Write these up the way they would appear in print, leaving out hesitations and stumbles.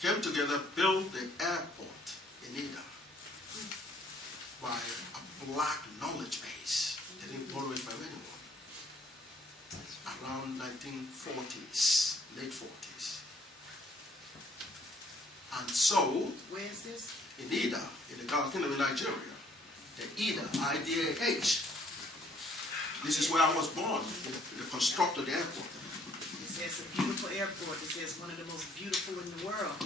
came together, built the airport in Ida by a black knowledge base. They didn't borrow it from anyone. Around 1940s, late 40s. And so, where is this? In Ida, in the Gagut Kingdom in Nigeria. The Ida, I-D-A-H. This is where I was born, the constructor of the airport. It says a beautiful airport. It says one of the most beautiful in the world.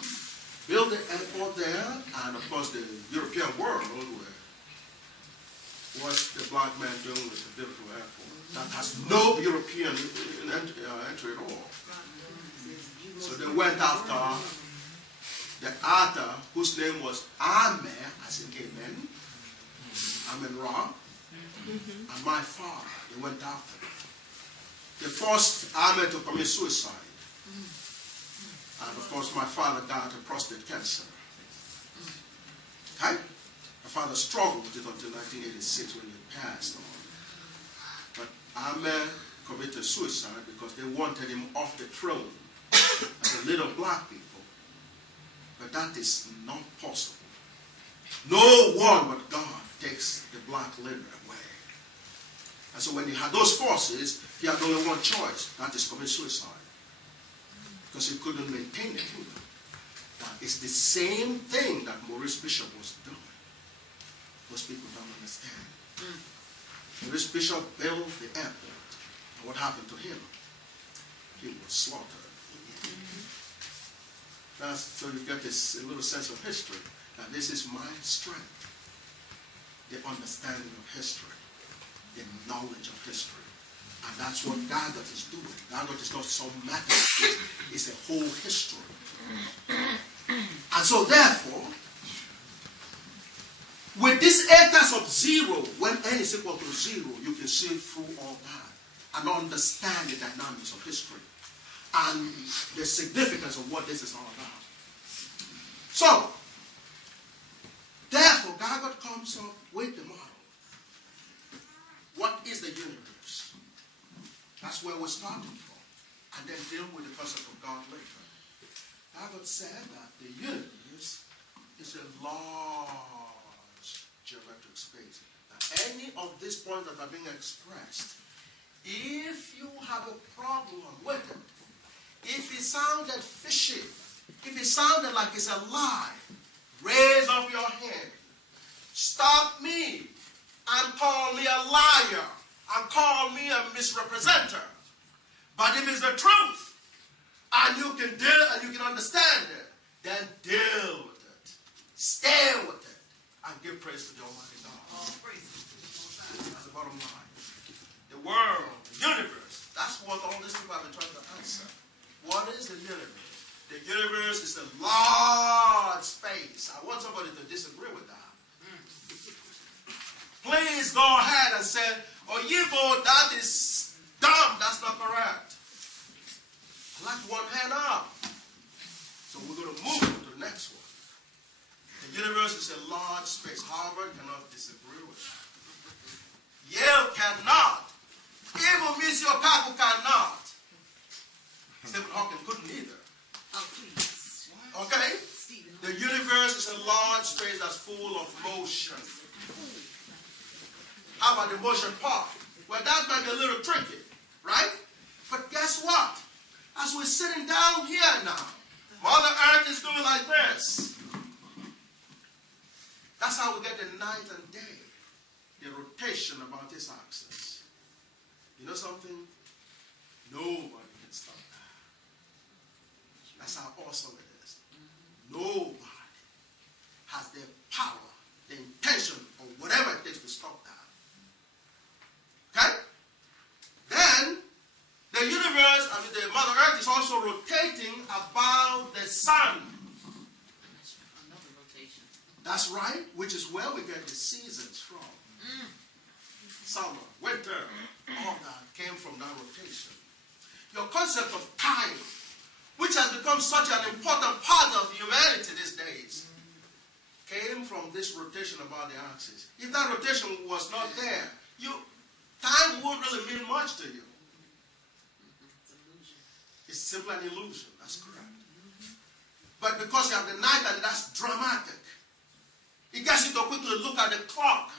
Built the airport there, and of course the European world, what's the black man doing with the beautiful airport? That has no European entry at all. So they went after the author, whose name was Amen, as in Amen, Amen Ra, and my father. They went after them. They forced Amen to commit suicide. And of course, my father died of prostate cancer. Okay? My father struggled with it until 1986 when he passed on. But Amen committed suicide because they wanted him off the throne as a leader of black people. But that is not possible. No one but God takes the black leader away. And so when he had those forces, he had only one choice, that is commit suicide. Because he couldn't maintain the kingdom. That is the same thing that Maurice Bishop was doing. Most people don't understand. Maurice Bishop built the airport. And what happened to him? He was slaughtered. So you get this a little sense of history. That this is my strength. The understanding of history. The knowledge of history. And that's what Gagut is doing. Gagut is not some matter. It's a whole history. And so therefore, with this acres of zero, when n is equal to 0, you can see through all that and understand the dynamics of history and the significance of what this is all about. So, therefore, Gagut comes up with the model. What is the universe? That's where we're starting from. And then deal with the concept of God later. Gagut said that the universe is a large geometric space. Now, any of these points that are being expressed, if you have a problem with it, if it sounded fishy, if it sounded like it's a lie, raise up your hand. Stop me and call me a liar and call me a misrepresenter. But if it's the truth and you can deal and you can understand it, then deal with it. Stay with it and give praise to the Almighty God. That's the bottom line. The world, the universe, that's what all these people have been trying to answer. What is the universe? The universe is a large space. I want somebody to disagree with that. Please go ahead and say, Oyibo, that is dumb. That's not correct. I'd like one hand up. So we're going to move on to the next one. The universe is a large space. Harvard cannot disagree with that. Yale cannot. Even Miss Yokaku cannot. Stephen Hawking couldn't either. Oh, please. Okay? The universe is a large space that's full of motion. How about the motion part? Well, that might be a little tricky, right? But guess what? As we're sitting down here now, Mother Earth is doing like this. That's how we get the night and day, the rotation about this axis. You know something? Nobody can stop that. That's how awesome it is. Nobody has the power, the intention, or whatever it takes to stop that. Okay? Then, the universe, the Mother Earth is also rotating about the sun. Another rotation. That's right, which is where we get the seasons from. Summer, winter, all that came from that rotation. Your concept of time, which has become such an important part of humanity these days, came from this rotation about the axis. If that rotation was not there, time wouldn't really mean much to you. It's simply an illusion. That's correct. But because you have the night, and that's dramatic. It gets you to quickly look at the clock.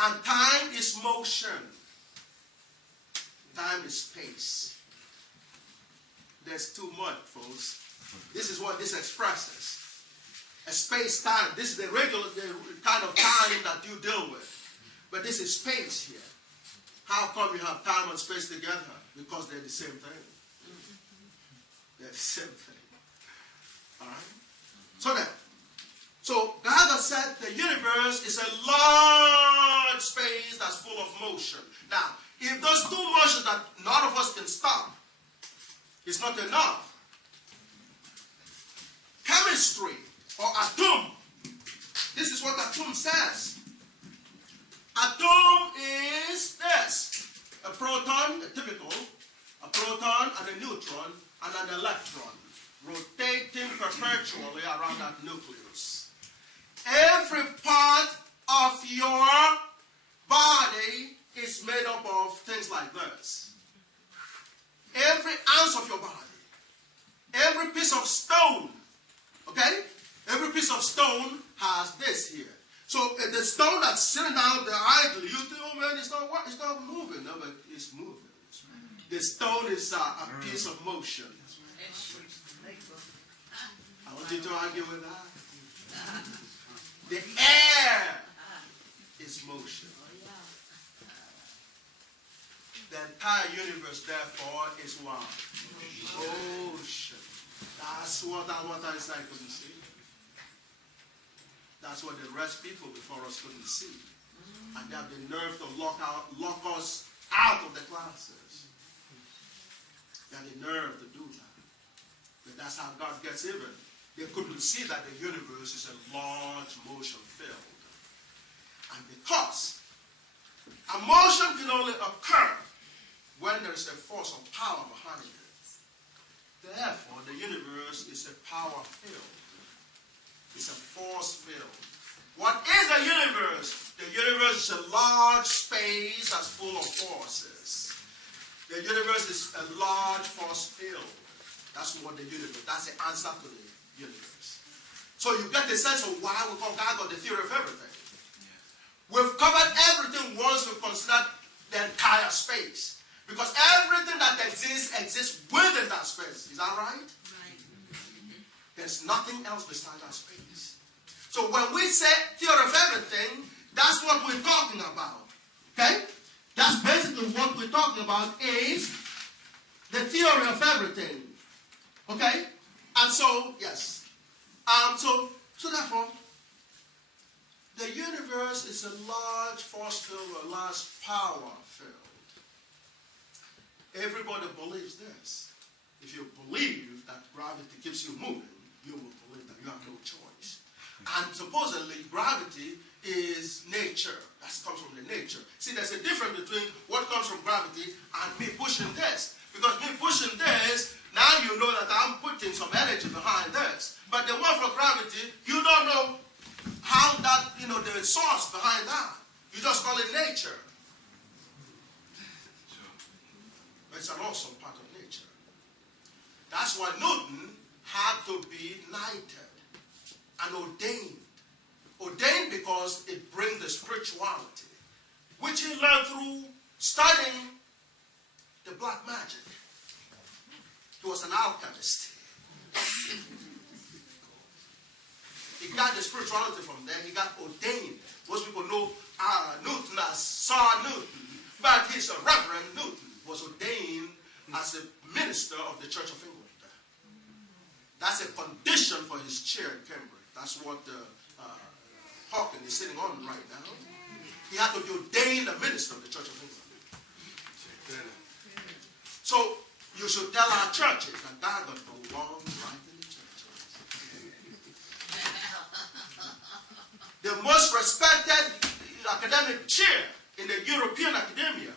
And time is motion. Time is space. There's too much, folks. This is what this expresses. A space-time. This is the regular kind of time that you deal with. But this is space here. How come you have time and space together? Because they're the same thing. They're the same thing. All right? So Gagut said the universe is a large space that's full of motion. Now, if those two motions that none of us can stop is not enough, chemistry or atom, this is what atom says. Atom is this: a proton, a proton and a neutron and an electron rotating perpetually around that nucleus. Every part of your body is made up of things like this. Every ounce of your body, every piece of stone, okay? Every piece of stone has this here. So the stone that's sitting down there idly, you think, oh man, it's not moving. No, but it's moving. The stone is a piece of motion. I want you to argue with that. The air is motion. The entire universe, therefore, is what? Motion. That's what Einstein couldn't see. That's what the rest people before us couldn't see. And they have the nerve to lock us out of the classes. They have the nerve to do that. But that's how God gets even. They couldn't see that the universe is a large motion field. And because a motion can only occur when there is a force or power behind it. Therefore, the universe is a power field. It's a force field. What is the universe? The universe is a large space that's full of forces. The universe is a large force field. That's what the universe, that's the answer to the universe. So you get the sense of why we call Gagut the theory of everything. We've covered everything once we've considered the entire space. Because everything that exists within that space. Is that right? Right. There's nothing else besides that space. So when we say theory of everything, that's what we're talking about. Okay? That's basically what we're talking about is the theory of everything. Okay? And so, yes. So therefore, the universe is a large force field or a large power field. Everybody believes this. If you believe that gravity keeps you moving, you will believe that you have no choice. And supposedly, gravity is nature. That comes from the nature. See, there's a difference between what comes from gravity and me pushing this. Because me pushing this, now you know that I'm putting some energy behind this. But the one for gravity, you don't know how that, the source behind that. You just call it nature. But it's an awesome part of nature. That's why Newton had to be knighted and ordained. Ordained because it brings the spirituality, which he learned through studying the black magic. He was an alchemist. He got the spirituality from there. He got ordained. Most people know Newton as Sir Newton, but he's a Reverend Newton. Was ordained as a minister of the Church of England. That's a condition for his chair in Cambridge. That's what Hawking is sitting on right now. He had to be ordained a minister of the Church of England. So you should tell our churches that Gagut belongs right in the churches. The most respected academic chair in the European academia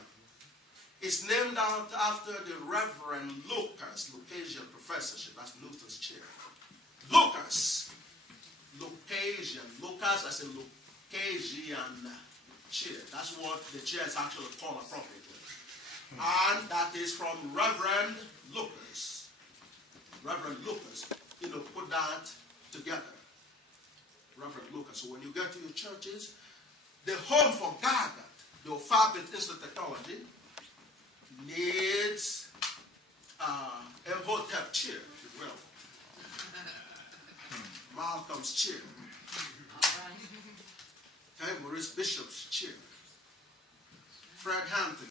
is named after the Reverend Lucasian professorship. That's Newton's chair. Lucasian. Lucas as a Lucasian chair. That's what the chair is actually called appropriately. And that is from Reverend Lucas. Reverend Lucas, put that together. Reverend Lucas. So when you get to your churches, the home for Gagut, the Alphabet Institute Technology, needs Imhotep chair, if you will. Malcolm's chair. Okay, Maurice Bishop's chair. Fred Hampton.